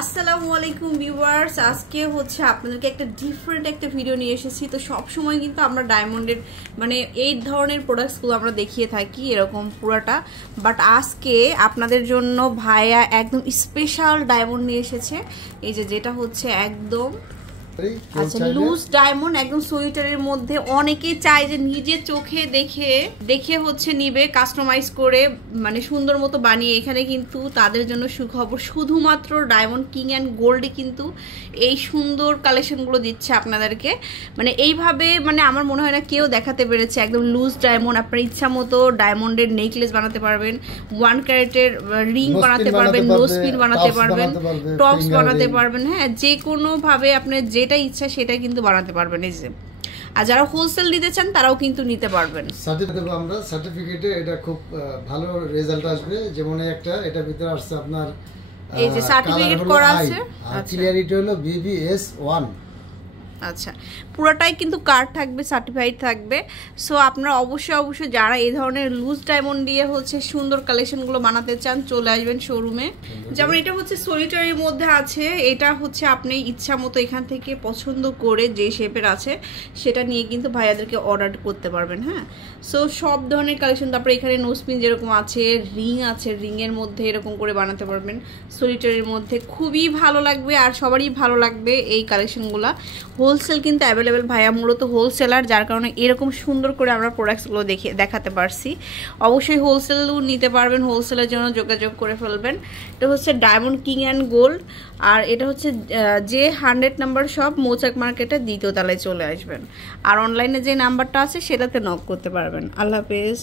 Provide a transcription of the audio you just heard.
আসসালামু আলাইকুম ভিউয়ার্স, আজকে হচ্ছে আপনাদেরকে একটা ডিফারেন্ট একটা ভিডিও নিয়ে এসেছি। তো সব সময় কিন্তু আমরা ডায়মন্ডের মানে এই ধরনের প্রোডাক্টসগুলো আমরা দেখিয়ে থাকি এরকম পুরাটা, বাট আজকে আপনাদের জন্য ভাইয়া একদম স্পেশাল ডায়মন্ড নিয়ে এসেছে। এই যেটা হচ্ছে একদম আচ্ছা লুজ ডায়মন্ড, একদম সোয়েটারের মধ্যে। অনেকেই চায় যে নিজে চোখে দেখে হচ্ছে নিবে, কাস্টমাইজ করে মানে সুন্দর মতো বানিয়ে। এখানে কিন্তু তাদের জন্য সুখবর, শুধুমাত্র ডায়মন্ড কিং অ্যান্ড গোল্ডে কিন্তু এই সুন্দর কালেকশনগুলো দিচ্ছে আপনাদেরকে। মানে এইভাবে মানে আমার মনে হয় না কেউ দেখাতে পেরেছে। একদম লুজ ডায়মন্ড, আপনার ইচ্ছা মতো ডায়মন্ডের নেকলেস বানাতে পারবেন, 1 ক্যারেটের রিং বানাতে পারবেন, নো স্পিন বানাতে পারবেন, টপস বানাতে পারবেন। হ্যাঁ, যে কোনো ভাবে আপনি যেটা ইচ্ছা সেটাই কিন্তু বানাতে পারবেন। এই যে আর যারা হোলসেল নিতে চান তারাও কিন্তু নিতে পারবেন। সার্টিফিকেট আমরা সার্টিফিকেটে এটা খুব ভালো রেজাল্ট আসবে। যেমন একটা এটা ভিতরে আসছে আপনার এই যে সার্টিফিকেট করা আছে, আর ক্লিয়ারিটি হলো BBS 1। আচ্ছা, পুরোটাই কিন্তু কার্ড থাকবে, সার্টিফাইড থাকবে। সো আপনারা অবশ্যই যারা এই ধরনের লুজ ডায়মন্ড দিয়ে হচ্ছে সুন্দর কালেকশনগুলো বানাতে চান চলে আসবেন শোরুমে। যেমন এটা হচ্ছে সোলিটারির মধ্যে আছে, এটা হচ্ছে আপনি ইচ্ছা মতো এখান থেকে পছন্দ করে যে শেপের আছে সেটা নিয়ে কিন্তু ভাইয়াদেরকে অর্ডার করতে পারবেন। হ্যাঁ, সো সব ধরনের কালেকশন। তারপরে এখানে নোসপিন যেরকম আছে, রিং আছে, রিংয়ের মধ্যে এরকম করে বানাতে পারবেন সোলিটারির মধ্যে। খুবই ভালো লাগবে আর সবারই ভালো লাগবে এই কালেকশনগুলো। হোলসেল কিন্তু অ্যাভেলেবেল, ভাইয়া মূলত হোলসেলার, যার কারণে এরকম সুন্দর করে আমরা প্রোডাক্টসগুলো দেখাতে পারছি। অবশ্যই হোলসেলও নিতে পারবেন, হোলসেলের জন্য যোগাযোগ করে ফেলবেন। এটা হচ্ছে ডায়মন্ড কিং অ্যান্ড গোল্ড, আর এটা হচ্ছে যে 100 নাম্বার শপ, মৌচাক মার্কেটের 2য় তলায় চলে আসবেন। আর অনলাইনে যে নাম্বারটা আছে সেটাতে নক করতে পারবেন। আল্লাহ হাফেজ।